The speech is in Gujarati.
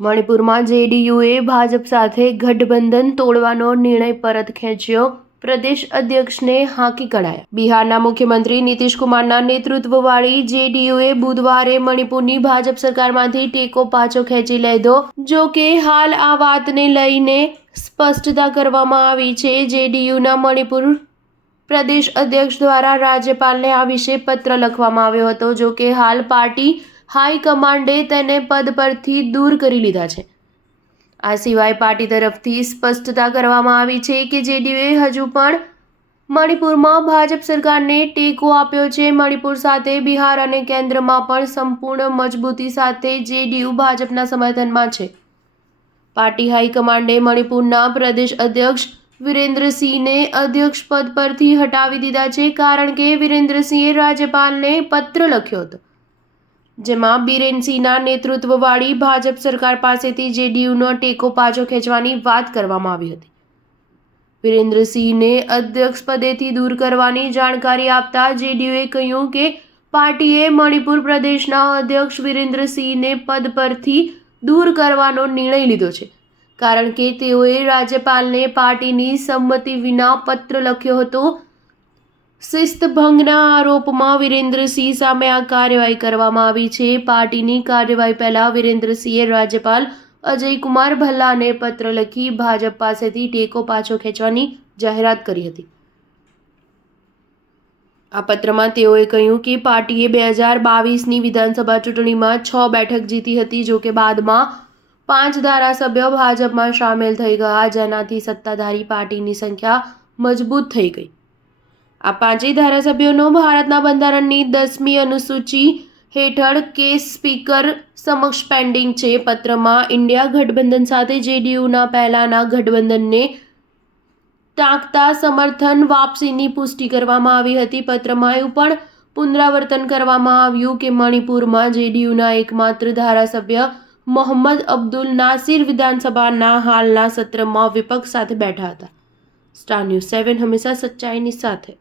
મણિપુરમાં જેડીયુએ ભાજપ સાથે ગઠબંધન તોડવાનો નિર્ણય પરત ખેંચ્યો, પ્રદેશ અધ્યક્ષને હાંકી કઢાયા। બિહારના મુખ્યમંત્રી નીતિશ કુમારના નેતૃત્વવાળી જેડીયુએ બુધવારે મણિપુરની ભાજપ સરકારમાંથી ટેકો પાછો ખેંચી લીધો। જો કે હાલ આ વાતને લઈને સ્પષ્ટતા કરવામાં આવી છે। જેડીયુના મણિપુર પ્રદેશ અધ્યક્ષ દ્વારા રાજ્યપાલને આ વિશે પત્ર લખવામાં આવ્યો હતો। જો કે હાલ પાર્ટી હાઈકમાન્ડે તેને પદ પરથી દૂર કરી લીધા છે। આ સિવાય પાર્ટી તરફથી સ્પષ્ટતા કરવામાં આવી છે કે જેડીયુએ હજુ પણ મણિપુરમાં ભાજપ સરકારને ટેકો આપ્યો છે। મણિપુર સાથે બિહાર અને કેન્દ્રમાં પણ સંપૂર્ણ મજબૂતી સાથે જેડીયુ ભાજપના સમર્થનમાં છે। પાર્ટી હાઈકમાન્ડે મણિપુરના પ્રદેશ અધ્યક્ષ વિરેન્દ્રસિંહને અધ્યક્ષ પદ પરથી હટાવી દીધા છે, કારણ કે વિરેન્દ્રસિંહે રાજ્યપાલને પત્ર લખ્યો હતો, જેમાં બિરેન સિંહના નેતૃત્વવાળી ભાજપ સરકાર પાસેથી જેડીયુનો ટેકો પાછો ખેંચવાની વાત કરવામાં આવી હતી। વિરેન્દ્રસિંહને અધ્યક્ષ પદેથી દૂર કરવાની જાણકારી આપતા જેડીયુએ કહ્યું કે પાર્ટીએ મણિપુર પ્રદેશના અધ્યક્ષ વિરેન્દ્રસિંહને પદ પરથી દૂર કરવાનો નિર્ણય લીધો છે, કારણ કે તેઓએ રાજ્યપાલને પાર્ટીની સંમતિ વિના પત્ર લખ્યો હતો। શિસ્તભંગના આરોપમાં વિરેન્દ્રસિંહ સામે આ કાર્યવાહી કરવામાં આવી છે। પાર્ટીની કાર્યવાહી પહેલા વિરેન્દ્રસિંહે રાજ્યપાલ અજય કુમાર ભલ્લાને પત્ર લખી ભાજપ પાસેથી ટેકો પાછો ખેંચવાની જાહેરાત કરી હતી। આ પત્રમાં તેઓએ કહ્યું કે પાર્ટીએ 2022ની વિધાનસભા ચૂંટણીમાં 6 બેઠક જીતી હતી। જો કે બાદમાં 5 ધારાસભ્યો ભાજપમાં સામેલ થઈ ગયા, જેનાથી સત્તાધારી પાર્ટીની સંખ્યા મજબૂત થઈ ગઈ। આ 5 ધારાસભ્યોનો ભારતના બંધારણની 10મી અનુસૂચિ હેઠળ કેસ સ્પીકર સમક્ષ પેન્ડિંગ છે। પત્રમાં ઇન્ડિયા ગઠબંધન સાથે જેડીયુના પહેલાના ગઠબંધનને ટાંકતા સમર્થન વાપસીની પુષ્ટિ કરવામાં આવી હતી। પત્રમાં એવું પણ પુનરાવર્તન કરવામાં આવ્યું કે મણિપુરમાં જેડીયુના એકમાત્ર ધારાસભ્ય મોહમ્મદ અબ્દુલ નાસિર વિધાનસભાના હાલના સત્રમાં વિપક્ષ સાથે બેઠા હતા। સ્ટાર ન્યૂઝ 7 હંમેશા સચ્ચાઈની સાથે।